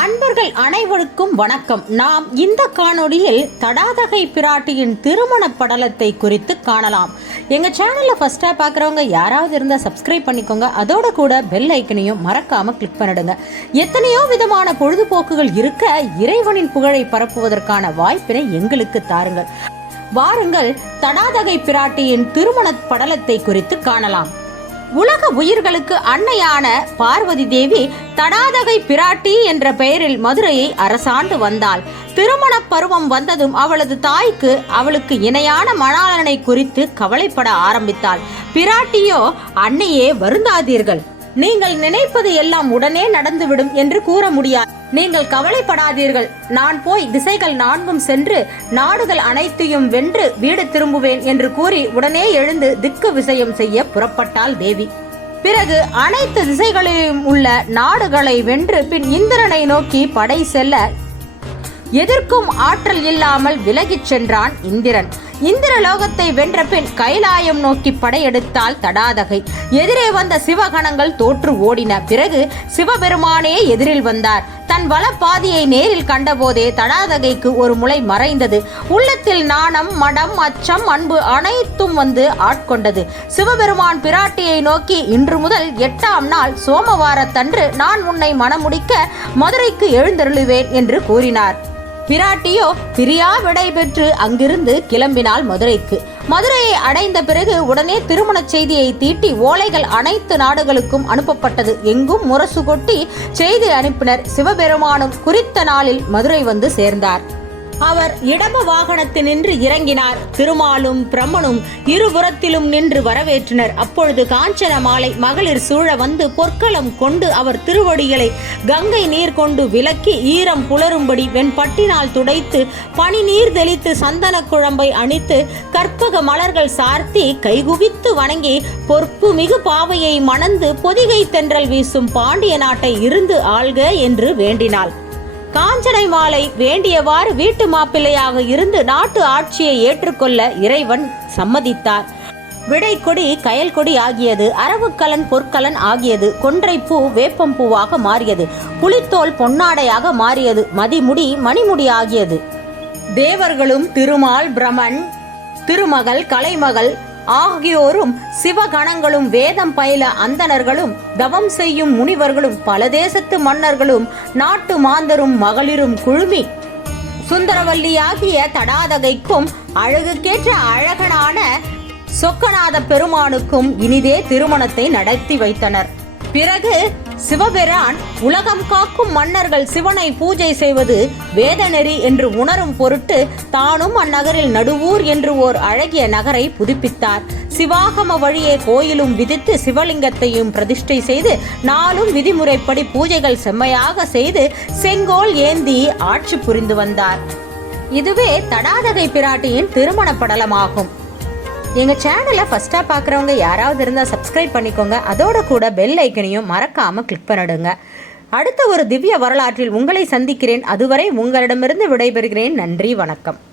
அன்பர்கள் அனைவருக்கும் வணக்கம். நாம் இந்த காணொளியில் தடாதகை பிராட்டியின் திருமண படலத்தை குறித்து காணலாம். எங்கள் சேனலில் ஃபஸ்ட்டாக பார்க்குறவங்க யாராவது இருந்தால் சப்ஸ்கிரைப் பண்ணிக்கோங்க. அதோட கூட பெல் ஐக்கனையும் மறக்காமல் கிளிக் பண்ணிடுங்க. எத்தனையோ விதமான பொழுதுபோக்குகள் இருக்க இறைவனின் புகழை பரப்புவதற்கான வாய்ப்பினை எங்களுக்கு தாருங்கள். வாருங்கள், தடாதகை பிராட்டியின் திருமண படலத்தை குறித்து காணலாம். உலக உயிர்களுக்கு அன்னையான பார்வதி தேவி தடாதகை பிராட்டி என்ற பெயரில் மதுரையை அரசாண்டு வந்தாள். திருமண பருவம் வந்ததும் அவளது தாய்க்கு அவளுக்கு இணையான மணாளனை குறித்து கவலைப்பட ஆரம்பித்தாள். பிராட்டியோ, அன்னையே வருந்தாதீர்கள், நீங்கள் நினைப்பது எல்லாம் உடனே நடந்துவிடும் என்று கூற முடியாது. நீங்கள் கவலைப்படாதீர்கள், நான் போய் திசைகள் 4 சென்று நாடுகள் அனைத்தையும் வென்று வீடு திரும்புவேன் என்று கூறி உடனே எழுந்து திக்கு விசயம் செய்ய புறப்பட்டாள் தேவி. பிறகு அனைத்து திசைகளிலும் உள்ள நாடுகளை வென்று பின் இந்திரனை நோக்கி படை செல்ல எதிர்க்கும் ஆற்றல் இல்லாமல் விலகிச் சென்றான் இந்திரன். இந்திரலோகத்தை வென்ற பின் கைலாயம் நோக்கி படையெடுத்தாள் தடாதகை. எதிரே வந்த சிவகணங்கள் தோற்று ஓடின. பிறகு சிவபெருமானே எதிரில் வந்தார். தன் வலப்பாதியை நேரில் கண்டபோதே தடாதகைக்கு ஒரு முளை மறைந்தது. உள்ளத்தில் நாணம், மடம், அச்சம், அன்பு அனைத்தும் வந்து ஆட்கொண்டது. சிவபெருமான் பிராட்டியை நோக்கி, இன்று முதல் 8ஆம் நாள் சோமவாரத்தன்று நான் உன்னை மணமுடிக்க மதுரைக்கு எழுந்தருளுவேன் என்று கூறினார். பிராட்டியோ பிரியா விடை பெற்று அங்கிருந்து கிளம்பினாள் மதுரைக்கு. மதுரையை அடைந்த பிறகு உடனே திருமண செய்தியை தீட்டி ஓலைகள் அனைத்து நாடுகளுக்கும் அனுப்பப்பட்டது. எங்கும் முரசு கொட்டி செய்தி அனுப்பினர். சிவபெருமானும் குறித்த நாளில் மதுரை வந்து சேர்ந்தார். அவர் இடப வாகனத்தினின்று இறங்கினார். திருமாலும் பிரம்மனும் இருபுறத்திலும் நின்று வரவேற்றனர். அப்பொழுது காஞ்சன மாலை மகளிர் சூழ வந்து பொற்களம் கொண்டு அவர் திருவடிகளை கங்கை நீர் கொண்டு விலக்கி ஈரம் புலரும்படி வெண்பட்டினால் துடைத்து பனி நீர் தெளித்து சந்தன குழம்பை அணித்து கற்பக மலர்கள் சார்த்தி கைகுவித்து வணங்கி பொற்பு மிகு பாவையை மணந்து பொதிகை தென்றல் வீசும் பாண்டிய நாட்டை இருந்து ஆள்க என்று வேண்டினாள். காஞ்சனை மாலை வேண்டியவாறு வீட்டு மாப்பிள்ளையாக இருந்து நாட்டு ஆட்சியை ஏற்றுக்கொள்ள இறைவன் சம்மதித்தார். விடைக்கொடி கயல்கொடி ஆகியது, அரவுக்கலன் பொற்கலன் ஆகியது, கொன்றைப்பூ வேப்பம்பூவாக மாறியது, புலித்தோல் பொன்னாடையாக மாறியது, மதிமுடி மணிமுடி ஆகியது. தேவர்களும் திருமால், பிரமன், திருமகள், கலைமகள் ஆகியோரும் சிவகணங்களும் வேதம் பயில அந்தணர்களும் தவம் செய்யும் முனிவர்களும் பல தேசத்து மன்னர்களும் நாட்டு மாந்தரும் மகளிரும் குழுமி சுந்தரவல்லியாகிய தடாதகைக்கும் அழகுக்கேற்ற அழகனான சொக்கநாத பெருமானுக்கும் இனிதே திருமணத்தை நடத்தி வைத்தனர். பிறகு சிவபெரான் உலகம் காக்கும் மன்னர்கள் சிவனை பூஜை செய்வது வேதநெறி என்று உணரும் பொருட்டு தானும் அந்நகரில் நடுவூர் என்று ஓர் அழகிய நகரை புதுப்பித்தார். சிவாகம வழியே கோயிலும் விதித்து சிவலிங்கத்தையும் பிரதிஷ்டை செய்து நாளும் விதிமுறைப்படி பூஜைகள் செம்மையாக செய்து செங்கோல் ஏந்தி ஆட்சி புரிந்து வந்தார். இதுவே தடாதகை பிராட்டியின் திருமண படலமாகும். எங்கள் சேனலை ஃபஸ்ட்டாக பார்க்குறவங்க யாராவது இருந்தால் சப்ஸ்கிரைப் பண்ணிக்கோங்க. அதோட கூட பெல் ஐக்கனையும் மறக்காமல் கிளிக் பண்ணிடுங்க. அடுத்த ஒரு திவ்ய வரலாற்றில் உங்களை சந்திக்கிறேன். அதுவரை உங்களிடமிருந்து விடைபெறுகிறேன். நன்றி, வணக்கம்.